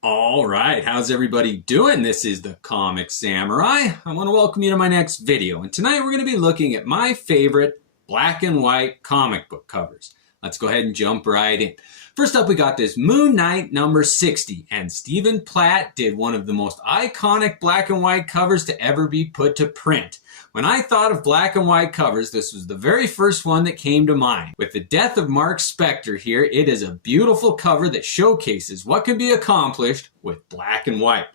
All right, how's everybody doing? This is the Comic Samurai. I want to welcome you to my next video. And tonight we're going to be looking at my favorite black and white comic book covers. Let's go ahead and jump right in. First up, we got this Moon Knight number 60. And Stephen Platt did one of the most iconic black and white covers to ever be put to print. When I thought of black and white covers, this was the very first one that came to mind. With the death of Mark Spector here, it is a beautiful cover that showcases what can be accomplished with black and white.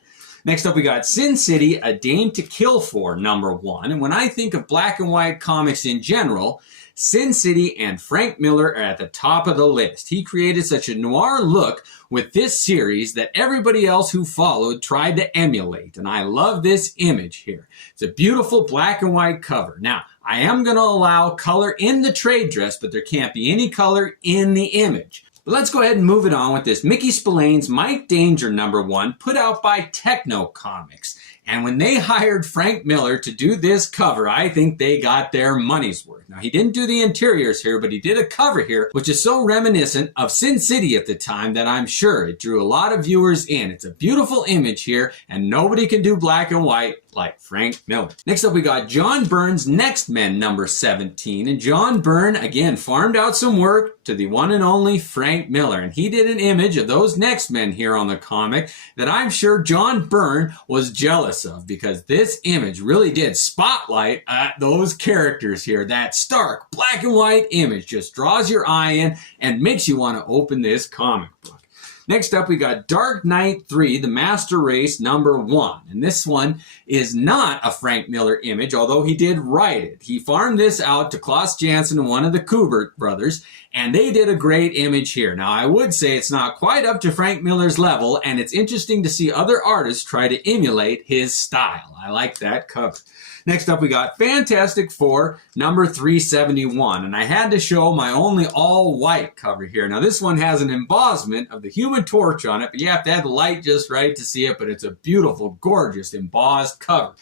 Next up, we got Sin City, A Dame to Kill For, number 1. And when I think of black and white comics in general, Sin City and Frank Miller are at the top of the list. He created such a noir look with this series that everybody else who followed tried to emulate. And I love this image here. It's a beautiful black and white cover. Now, I am going to allow color in the trade dress, but there can't be any color in the image. But let's go ahead and move it on with this Mickey Spillane's Mike Danger number 1, put out by Techno Comics. And when they hired Frank Miller to do this cover, I think they got their money's worth. Now, he didn't do the interiors here, but he did a cover here, which is so reminiscent of Sin City at the time that I'm sure it drew a lot of viewers in. It's a beautiful image here, and nobody can do black and white like Frank Miller. Next up, we got John Byrne's Next Men number 17. And John Byrne, again, farmed out some work to the one and only Frank Miller. And he did an image of those Next Men here on the comic that I'm sure John Byrne was jealous of, because this image really did spotlight at those characters here. That stark black and white image just draws your eye in and makes you want to open this comic book. Next up, we got Dark Knight 3, The Master Race number 1. And this one is not a Frank Miller image, although he did write it. He farmed this out to Klaus Janson and one of the Kubert brothers, and they did a great image here. Now, I would say it's not quite up to Frank Miller's level, and it's interesting to see other artists try to emulate his style. I like that cover. Next up, we got Fantastic Four, number 371. And I had to show my only all-white cover here. Now, this one has an embossment of the Human Torch on it, but you have to have the light just right to see it. But it's a beautiful, gorgeous, embossed cover.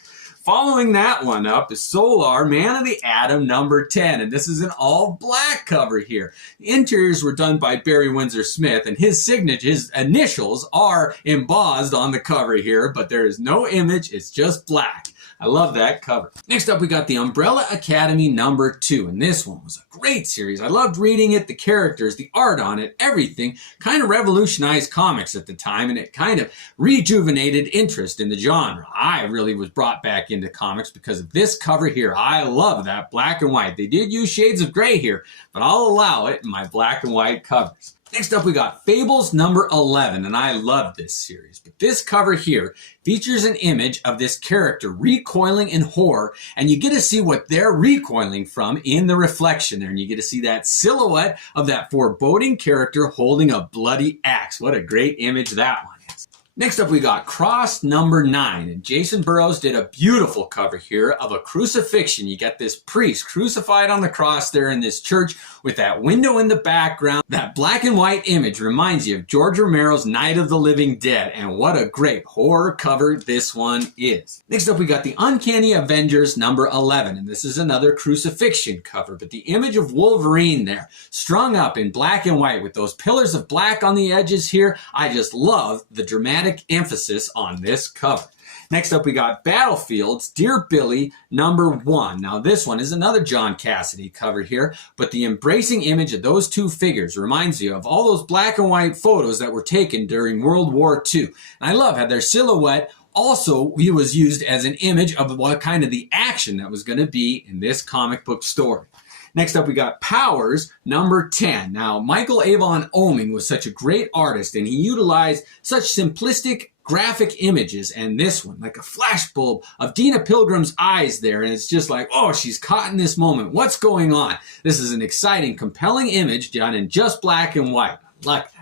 Following that one up is Solar, Man of the Atom, number 10. And this is an all-black cover here. The interiors were done by Barry Windsor Smith, and his signature, his initials are embossed on the cover here, but there is no image. It's just black. I love that cover. Next up, we got the Umbrella Academy number 2. And this one was a great series. I loved reading it, the characters, the art on it, everything. Kind of revolutionized comics at the time, and it kind of rejuvenated interest in the genre. I really was brought back into comics because of this cover here. I love that black and white. They did use shades of gray here, but I'll allow it in my black and white covers. Next up, we got Fables number 11, and I love this series. But this cover here features an image of this character recoiling in horror, and you get to see what they're recoiling from in the reflection there. And you get to see that silhouette of that foreboding character holding a bloody axe. What a great image that one is. Next up, we got Cross number 9, and Jason Burrows did a beautiful cover here of a crucifixion. You got this priest crucified on the cross there in this church with that window in the background. That black and white image reminds you of George Romero's Night of the Living Dead, and what a great horror cover this one is. Next up, we got the Uncanny Avengers number 11, and this is another crucifixion cover, but the image of Wolverine there, strung up in black and white with those pillars of black on the edges here. I just love the dramatic emphasis on this cover. Next up, we got Battlefield's Dear Billy number 1. Now, this one is another John Cassidy cover here, but the embracing image of those two figures reminds you of all those black and white photos that were taken during World War II. And I love how their silhouette also was used as an image of what kind of the action that was going to be in this comic book story. Next up, we got Powers, number 10. Now, Michael Avon Oeming was such a great artist, and he utilized such simplistic graphic images. And this one, like a flashbulb of Dina Pilgrim's eyes there. And it's just like, oh, she's caught in this moment. What's going on? This is an exciting, compelling image done in just black and white. I like that.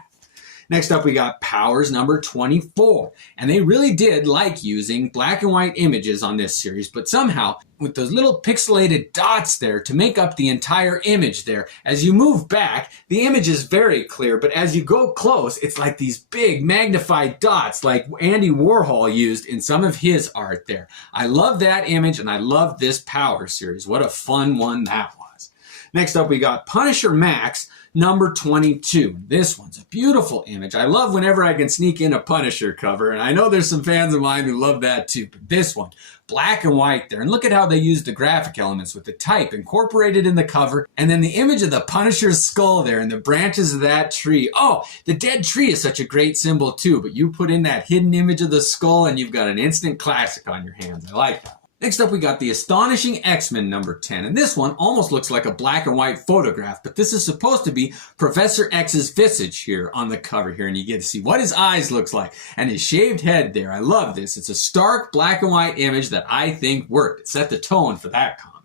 Next up, we got Powers number 24. And they really did like using black and white images on this series, but somehow with those little pixelated dots there to make up the entire image there. As you move back, the image is very clear, but as you go close, it's like these big magnified dots like Andy Warhol used in some of his art there. I love that image, and I love this Powers series. What a fun one that was. Next up, we got Punisher Max number 22. This one's a beautiful image. I love whenever I can sneak in a Punisher cover, and I know there's some fans of mine who love that too. But this one, black and white there, and look at how they used the graphic elements with the type incorporated in the cover, and then the image of the Punisher's skull there and the branches of that tree. Oh, the dead tree is such a great symbol too, but you put in that hidden image of the skull and you've got an instant classic on your hands. I like that. Next up, we got the Astonishing X-Men number 10, and this one almost looks like a black and white photograph, but this is supposed to be Professor X's visage here on the cover here, and you get to see what his eyes looks like and his shaved head there. I love this. It's a stark black and white image that I think worked. It set the tone for that comic.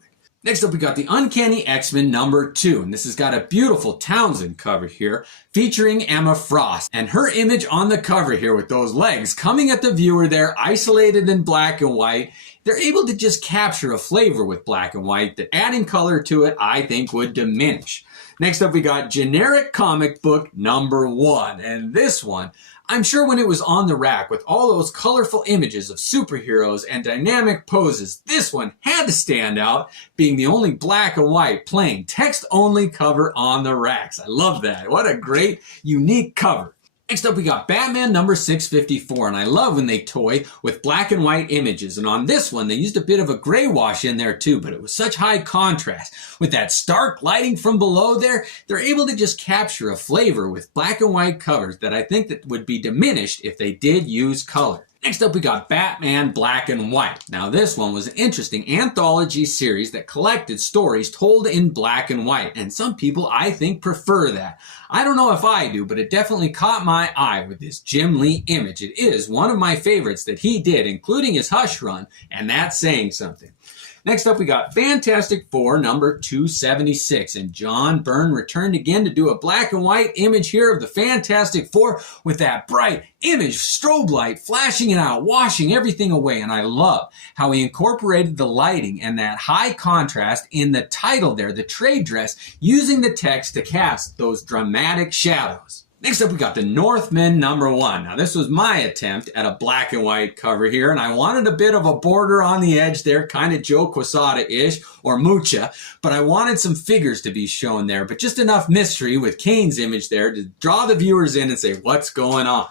Next up, we got the Uncanny X-Men number 2, and this has got a beautiful Townsend cover here featuring Emma Frost, and her image on the cover here with those legs coming at the viewer there, isolated in black and white. They're able to just capture a flavor with black and white that adding color to it, I think, would diminish. Next up, we got Generic Comic Book number 1, and this one, I'm sure when it was on the rack with all those colorful images of superheroes and dynamic poses, this one had to stand out, being the only black and white, plain, text-only cover on the racks. I love that. What a great, unique cover. Next up, we got Batman number 654, and I love when they toy with black and white images. And on this one, they used a bit of a gray wash in there too, but it was such high contrast. With that stark lighting from below there, they're able to just capture a flavor with black and white covers that I think that would be diminished if they did use color. Next up, we got Batman Black and White. Now, this one was an interesting anthology series that collected stories told in black and white, and some people, I think, prefer that. I don't know if I do, but it definitely caught my eye with this Jim Lee image. It is one of my favorites that he did, including his Hush run, and that's saying something. Next up, we got Fantastic Four number 276, and John Byrne returned again to do a black and white image here of the Fantastic Four with that bright image, strobe light, flashing it out, washing everything away, and I love how he incorporated the lighting and that high contrast in the title there, the trade dress, using the text to cast those dramatic shadows. Next up, we got the Northman number 1. Now, this was my attempt at a black and white cover here, and I wanted a bit of a border on the edge there, kind of Joe Quesada-ish, or Mucha, but I wanted some figures to be shown there, but just enough mystery with Kane's image there to draw the viewers in and say, what's going on?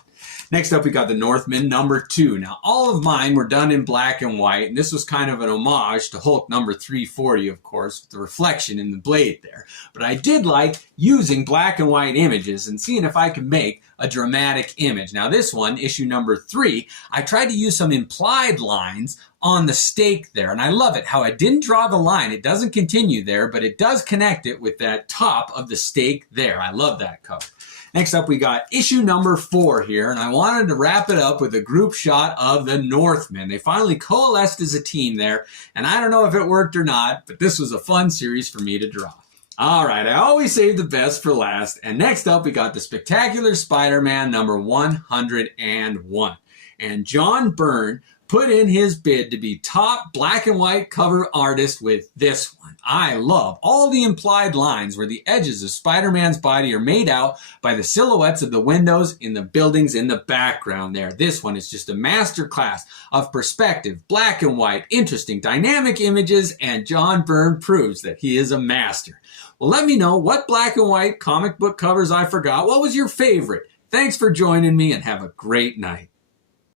Next up, we got the Northman number 2. Now, all of mine were done in black and white, and this was kind of an homage to Hulk number 340, of course, with the reflection in the blade there. But I did like using black and white images and seeing if I could make a dramatic image. Now, this one, issue number 3, I tried to use some implied lines on the stake there, and I love it how I didn't draw the line. It doesn't continue there, but it does connect it with that top of the stake there. I love that cover. Next up, we got issue number 4 here, and I wanted to wrap it up with a group shot of the Northmen. They finally coalesced as a team there, and I don't know if it worked or not, but this was a fun series for me to draw. All right, I always save the best for last, and next up, we got the Spectacular Spider-Man number 101. And John Byrne put in his bid to be top black and white cover artist with this one. I love all the implied lines where the edges of Spider-Man's body are made out by the silhouettes of the windows in the buildings in the background there. This one is just a masterclass of perspective, black and white, interesting, dynamic images, and John Byrne proves that he is a master. Well, let me know what black and white comic book covers I forgot. What was your favorite? Thanks for joining me and have a great night.